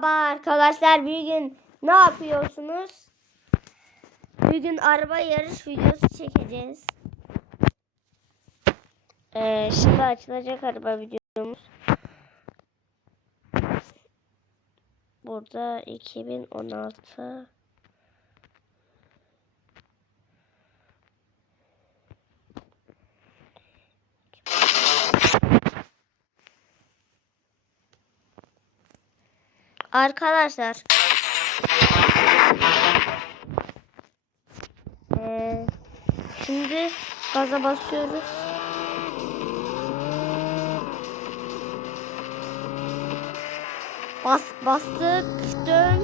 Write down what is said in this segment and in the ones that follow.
Merhaba arkadaşlar bugün ne yapıyorsunuz? Bugün araba yarış videosu çekeceğiz. Ee, şimdi açılacak araba videomuz. Burada 2016 Arkadaşlar Ee, şimdi gaza basıyoruz. Bas bastık. Dön.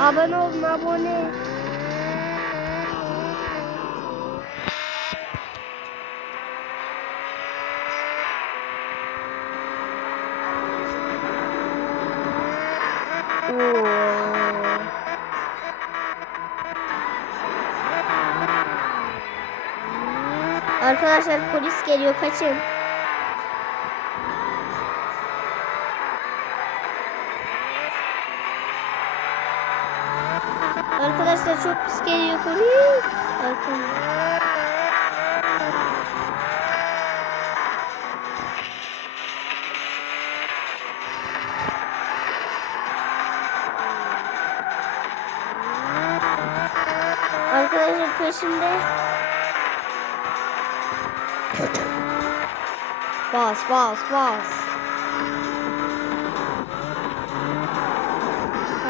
Abone olun abone. Arkadaşlar polis geliyor kaçın. Arkadaşlar çok pis geliyor polis. Arkamda. Arkadaşlar peşimde. Bas bas bas.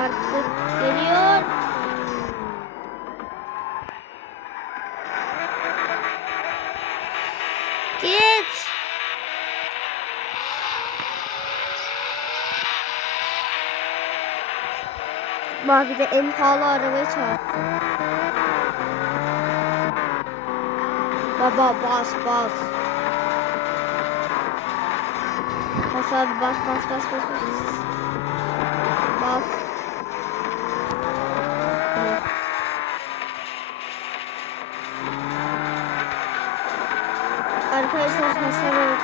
Artık geliyor. Bak bir de en pahalı arabayı çarptı. Baba bas bas. Bas abi bas bas bas bas bas. Bas. Evet. Arkadaşlar hasar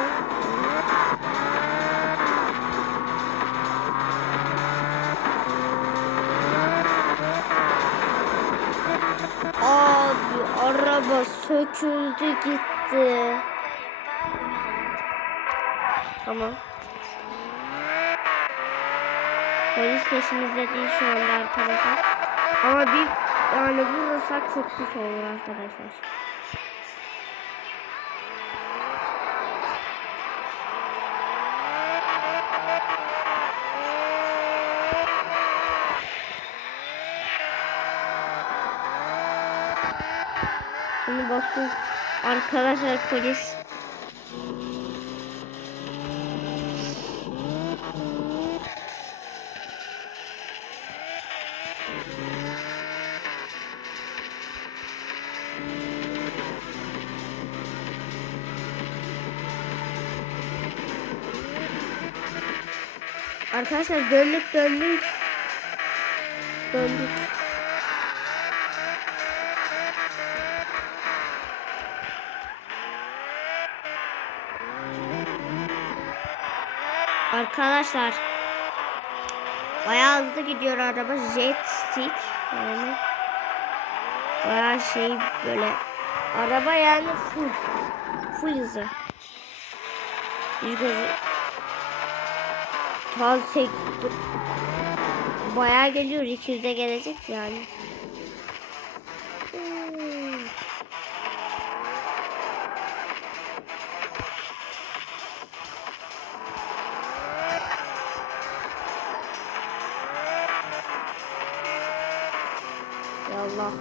araba söküldü gitti. Tamam. Polis peşimizde değil şu anda arkadaşlar. Ama bir yani vurursak çok pis olur arkadaşlar. Şimdi bakın arkadaşlar polis. Arkadaşlar döndük döndük. Döndük. Arkadaşlar bayağı hızlı gidiyor araba. Jet stick yani bayağı şey böyle. Araba yani full full hızı. Bir gözü. Taze bayağı geliyor 200'e gelecek yani. Hmm. 好了